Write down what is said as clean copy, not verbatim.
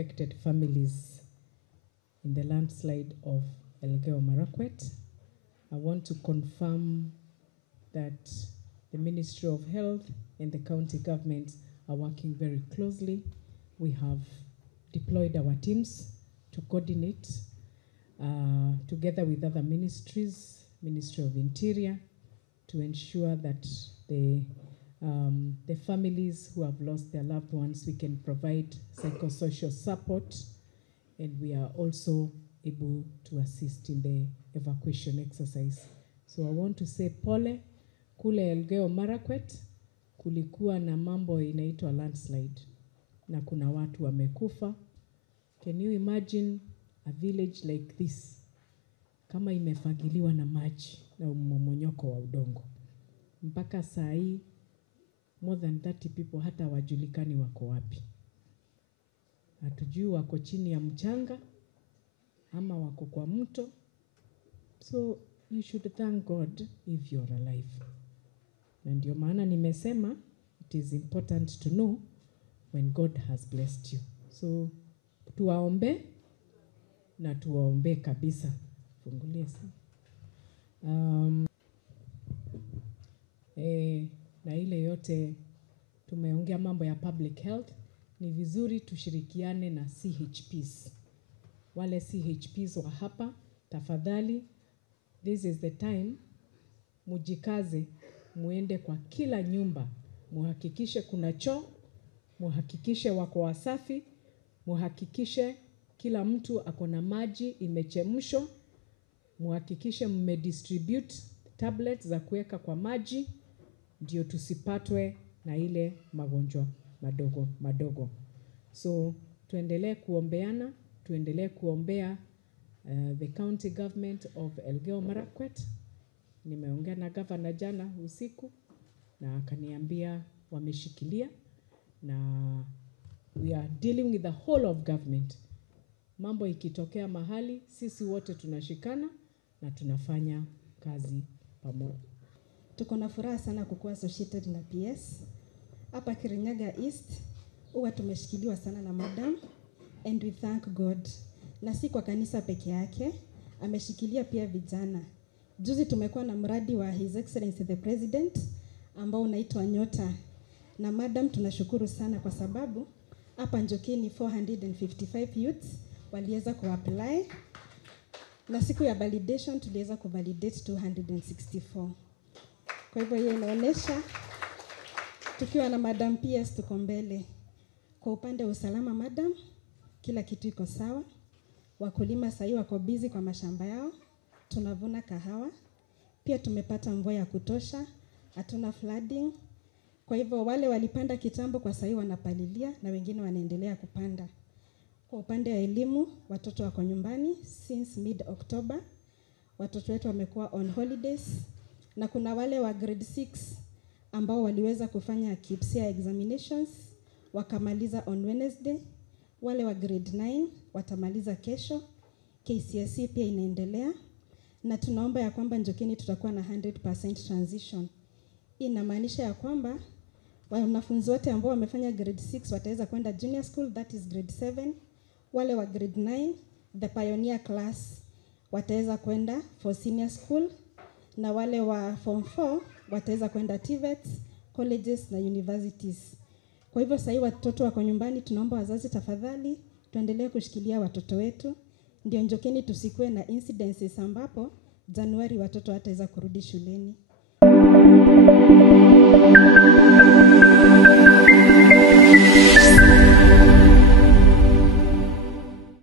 affected families in the landslide of Elgeyo Marakwet. I want to confirm that the Ministry of Health and the county government are working very closely. We have deployed our teams to coordinate together with other ministries, Ministry of Interior, to ensure that the families who have lost their loved ones, we can provide psychosocial support, and we are also able to assist in the evacuation exercise. So I want to say pole, kule Elgeyo Marakwet kulikuwa na mambo inaitwa landslide na kuna watu wamekufa. Can you imagine a village like this kama imefagiliwa na maji na mmomonyoko wa udongo? Mpaka saa hii more than 30 people hata wajulikani wako wapi. Hatujui wako chini ya mchanga ama wako kwa mto. So you should thank God if you're alive. Na ndio maana nimesema it is important to know when God has blessed you. So tuwaombe na tuwaombe kabisa. Fungulie sana. Na ile yote tumeongea mambo ya public health, ni vizuri tushirikiane na CHPs. Wale CHPs wa hapa, tafadhali, this is the time, mujikaze, muende kwa kila nyumba, muhakikishe kuna choo, muhakikishe wako wasafi, muhakikishe kila mtu akona maji imechemshwa, muhakikishe mmedistribute tablets za kuweka kwa maji, ndio tusipatwe na ile magonjwa madogo. So tuendelee kuombeana, tuendelee kuombea the county government of Elgeyo Marakwet. Nimeongea na governor jana usiku na akaniambia wameshikilia, na we are dealing with the whole of government. Mambo ikitokea mahali, sisi wote tunashikana na tunafanya kazi pamoja. Tuko na furaha sana kukuwa associated na PS. Hapa Kirinyaga East huwa tumeshikiliwa sana na madam, and we thank God. Na si kwa kanisa peke yake, ameshikilia pia vijana. Juzi tumekuwa na mradi wa His Excellency the President ambao unaitwa Nyota. Na madam tunashukuru sana kwa sababu hapa Njokeni 455 youths waliweza kuapply. Na siku ya validation tuliweza kuvalidate 264. Kwa hivyo hiyo inaonyesha tukiwa na madam PS tuko mbele. Kwa upande wa usalama madam, kila kitu iko sawa. Wakulima sasa wako busy kwa mashamba yao. Tunavuna kahawa. Pia tumepata mvua ya kutosha, hatuna flooding. Kwa hivyo wale walipanda kitambo kwa sasa wanapalilia na wengine wanaendelea kupanda. Kwa upande wa elimu, watoto wako nyumbani since mid-October. Watoto wetu wamekuwa on holidays. Na kuna wale wa grade 6 ambao waliweza kufanya KPSEA examinations, wakamaliza on Wednesday. Wale wa grade 9 watamaliza kesho. KCSE pia inaendelea. Na tunaomba ya kwamba Njokeni tutakuwa na 100% transition. Hii inamaanisha ya kwamba wanafunzi wote ambao wamefanya grade 6 wataweza kwenda junior school, that is grade 7. Wale wa grade 9, the pioneer class, wataweza kwenda for senior school. Na wale wa form 4 wataweza kwenda TVETs, colleges na universities. Kwa hivyo sasa watoto wako nyumbani, tunaomba wazazi tafadhali tuendelee kushikilia watoto wetu. Ndio Njokeni tusikue na incidences ambapo Januari watoto wataweza kurudi shuleni.